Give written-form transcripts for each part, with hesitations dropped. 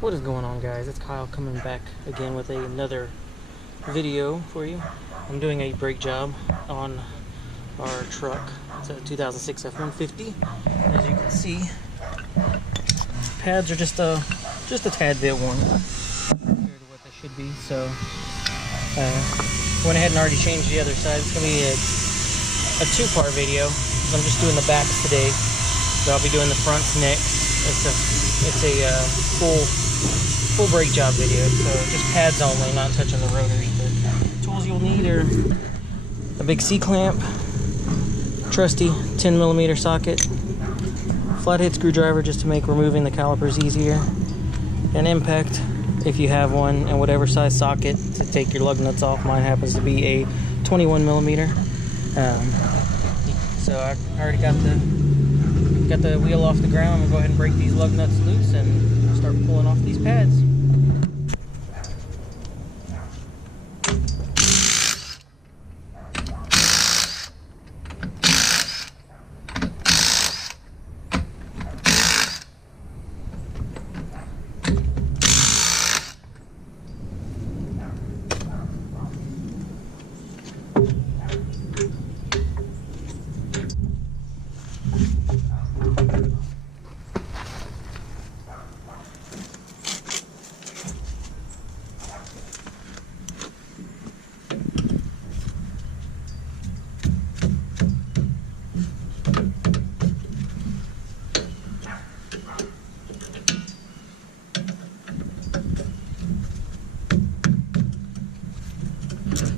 What is going on, guys? It's Kyle coming back again with another video for you. I'm doing a brake job on our truck. It's a 2006 F-150. As you can see, pads are just a tad bit worn compared to what they should be. So went ahead and already changed the other side. It's gonna be a two-part video. I'm just doing the backs today, but I'll be doing the fronts next. It's a full brake job video, so just pads only, not touching the rotors. But tools you'll need are a big C-clamp, trusty 10mm socket, flathead screwdriver just to make removing the calipers easier, an impact if you have one, and whatever size socket to take your lug nuts off. Mine happens to be a 21mm. So I already got the wheel off the ground. I'm gonna go ahead and break these lug nuts loose and start pulling off these pads.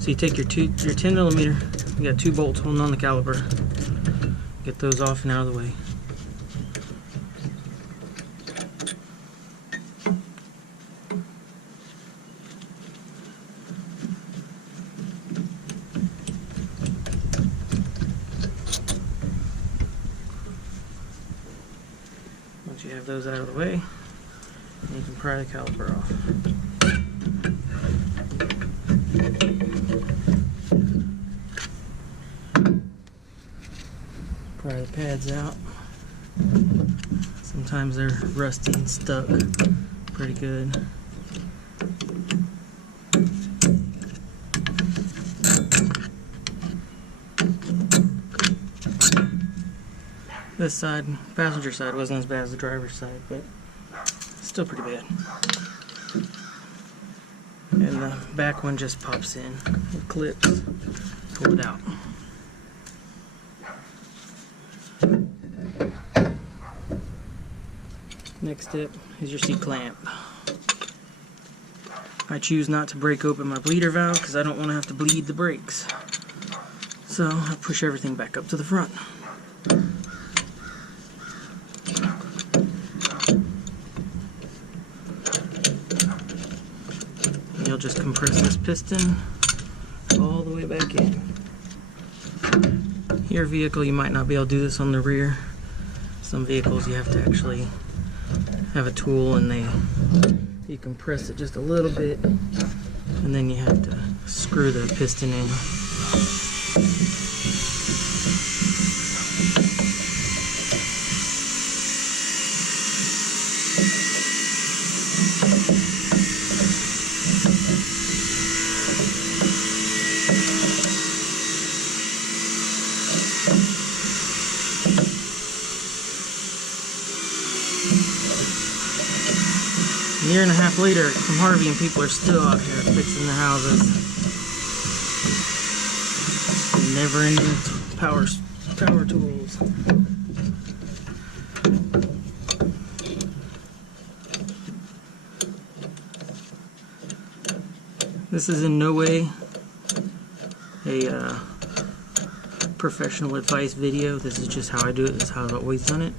So you take your 10mm, you got 2 bolts holding on the caliper. Get those off and out of the way. Once you have those out of the way, you can pry the caliper off. Pry the pads out. Sometimes they're rusty and stuck pretty good. This side, passenger side, wasn't as bad as the driver's side, but still pretty bad. And the back one just pops in with clips. Pull it out. Next step is your C-clamp. I choose not to break open my bleeder valve because I don't want to have to bleed the brakes. So I push everything back up to the front. You'll just compress this piston all the way back in. Your vehicle, you might not be able to do this on the rear. Some vehicles you have to actually have a tool and you compress it just a little bit, and then you have to screw the piston in. A year and a half later from Harvey, and people are still out here fixing their houses. Never-ending power tools. This is in no way a professional advice video. This is just how I do it. This is how I've always done it.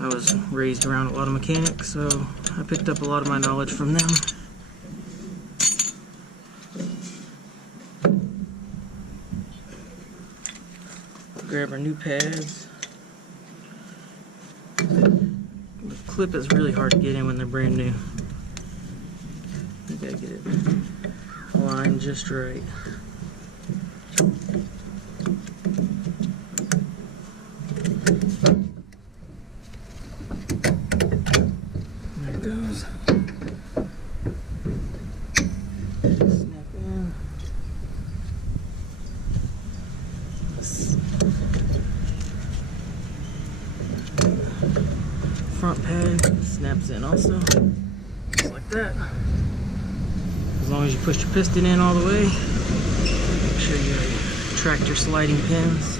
I was raised around a lot of mechanics, so I picked up a lot of my knowledge from them. Grab our new pads. The clip is really hard to get in when they're brand new. You gotta get it aligned just right. front pad snaps in also, just like that. As long as you push your piston in all the way, make sure you retract your sliding pins.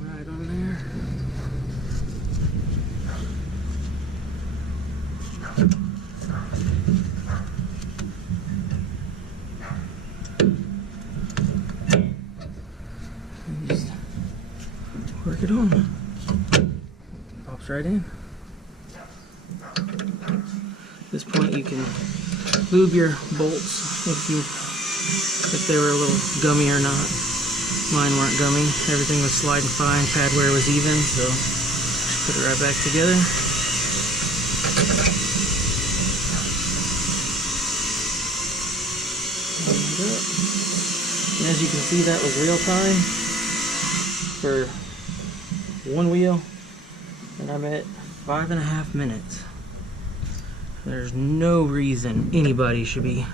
Right on there. Just work it on. Pops right in. At this point you can lube your bolts if they were a little gummy or not. Mine weren't gummy. Everything was sliding fine. Pad wear was even, so just put it right back together. And as you can see, that was real time for one wheel, and I'm at 5.5 minutes. There's no reason anybody should be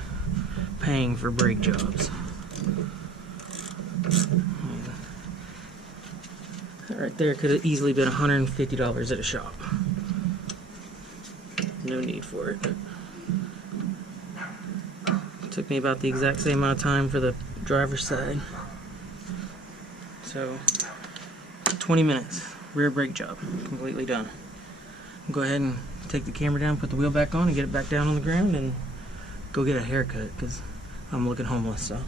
paying for brake jobs. That right there could have easily been $150 at a shop. No need for it. It took me about the exact same amount of time for the driver's side. So 20 minutes, rear brake job, completely done. Go ahead and take the camera down, put the wheel back on, and get it back down on the ground, and go get a haircut because I'm looking homeless. So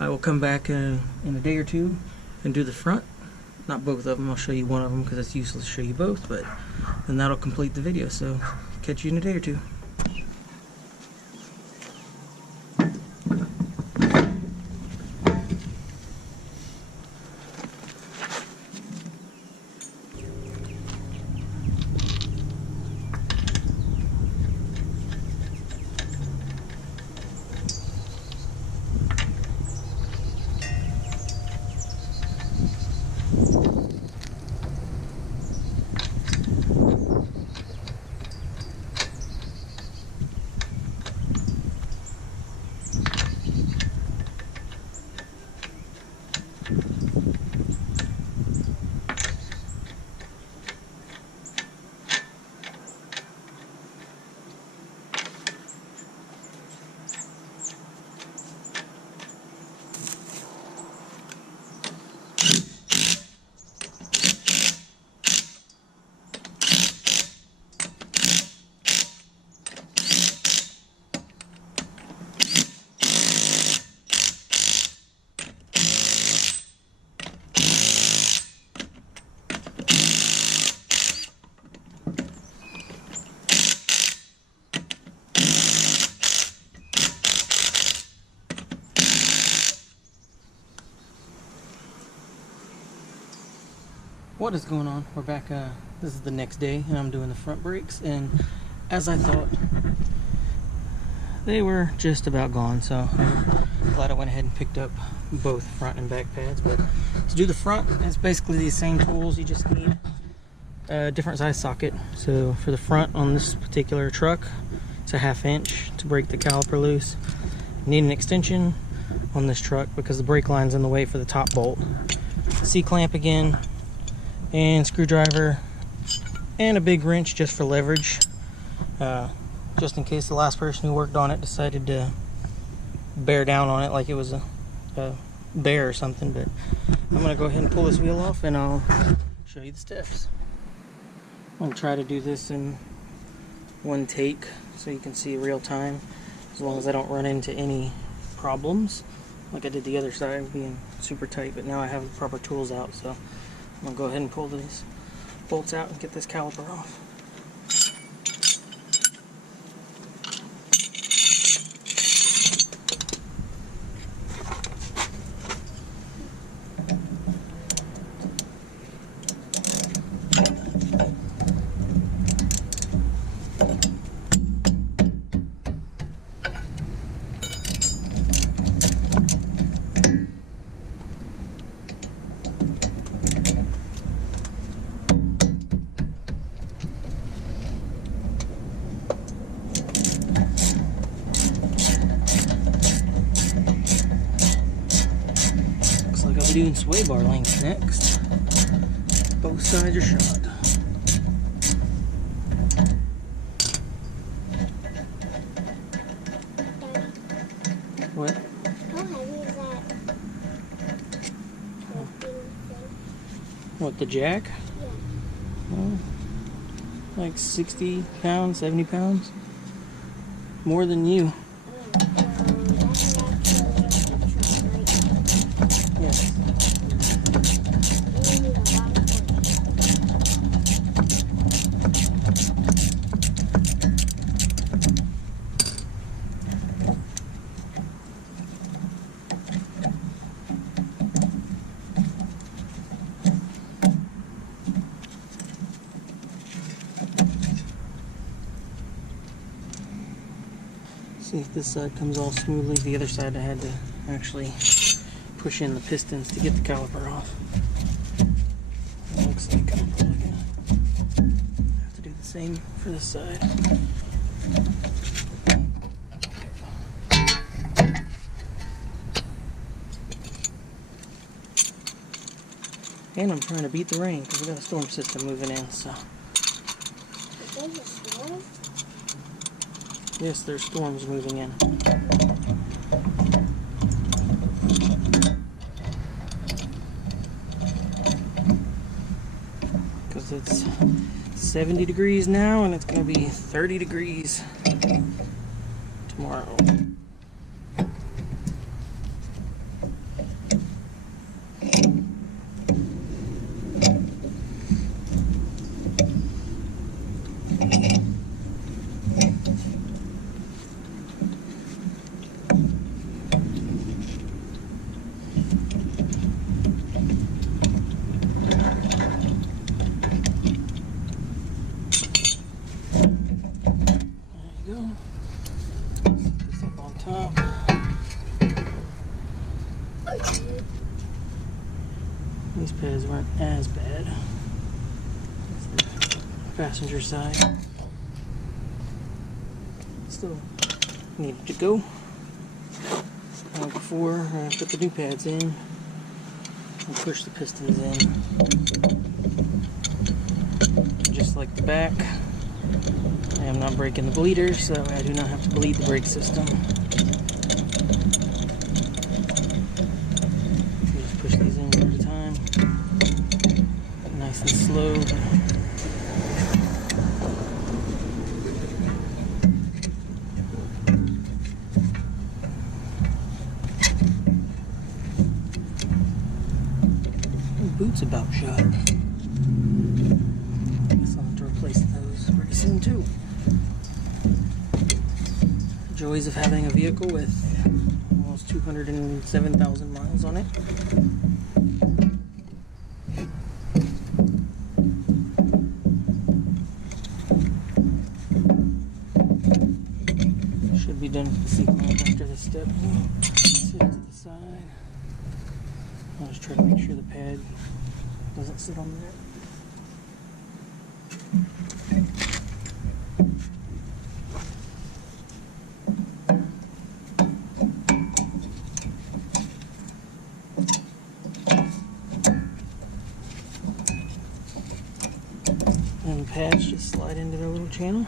I will come back in a day or two and do the front. Not both of them. I'll show you one of them because it's useless to show you both, but then that'll complete the video. So catch you in a day or two. What is going on? We're back. This is the next day, and I'm doing the front brakes, and as I thought, they were just about gone, so I'm glad I went ahead and picked up both front and back pads. But to do the front, it's basically the same tools. You just need a different size socket. So for the front on this particular truck, it's a 1/2 inch to break the caliper loose. Need an extension on this truck because the brake line's in the way for the top bolt. C-clamp again, and screwdriver, and a big wrench just for leverage, just in case the last person who worked on it decided to bear down on it like it was a bear or something. But I'm gonna go ahead and pull this wheel off, and I'll show you the steps. I'm gonna try to do this in one take so you can see real time, as long as I don't run into any problems like I did the other side being super tight. But now I have the proper tools out, so I'm going to go ahead and pull these bolts out and get this caliper off. Doing sway bar links next. Both sides are shot. What? How heavy is that? What, the jack? Yeah. Oh, like 60 pounds, 70 pounds? More than you. That's enough to lift the truck, right? Yes. You need a lot of force. See if this side comes all smoothly. The other side I had to actually push in the pistons to get the caliper off. It looks like I'm probably gonna have to do the same for this side. And I'm trying to beat the rain because we got a storm system moving in, so. There's a storm? Yes, there's storms moving in. Because it's 70 degrees now and it's going to be 30 degrees tomorrow. These pads weren't as bad as the passenger side. Still needed to go. Now before I put the new pads in and push the pistons in. Just like the back, I am not breaking the bleeder, so I do not have to bleed the brake system. Push these in one at a time, nice and slow. The boot's about shot. I guess I'll have to replace those pretty soon too. The joys of having a vehicle with almost 207,000 miles on it. Should be done with the seat clamp after this step. Sit to the side. I'll just try to make sure the pad doesn't sit on there. And the pads just slide into their little channel.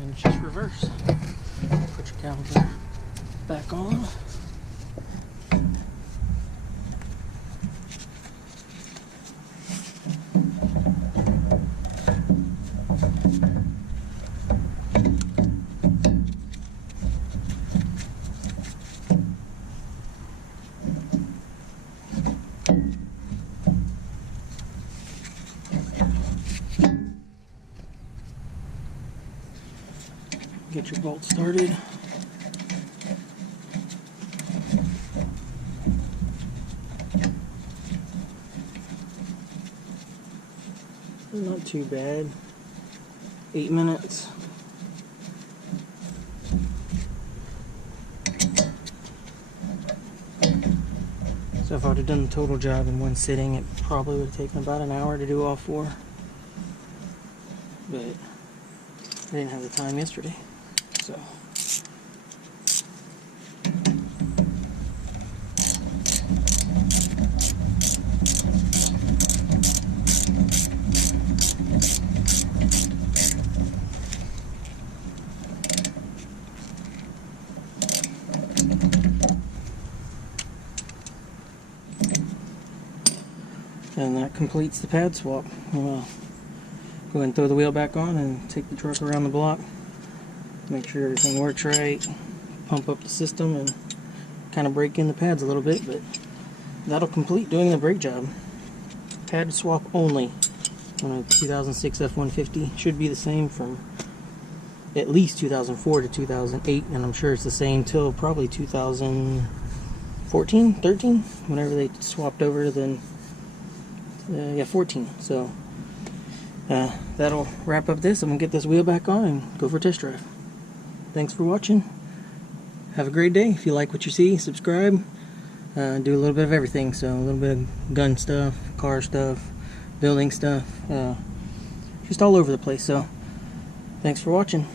And it's just reverse. Put your caliper back on. Get your bolt started. Not too bad. 8 minutes. So if I would have done the total job in one sitting, it probably would have taken about an hour to do all four. But I didn't have the time yesterday. So And that completes the pad swap. We'll go ahead and throw the wheel back on and take the truck around the block. Make sure everything works right. Pump up the system and kind of break in the pads a little bit, but that'll complete doing the brake job. Pad swap only on a 2006 F-150. Should be the same from at least 2004 to 2008, and I'm sure it's the same till probably 2014, 13, whenever they swapped over to the 14. So that'll wrap up this. I'm gonna get this wheel back on and go for a test drive. Thanks for watching. Have a great day. If you like what you see, subscribe. Do a little bit of everything, so a little bit of gun stuff, car stuff, building stuff, just all over the place. So thanks for watching.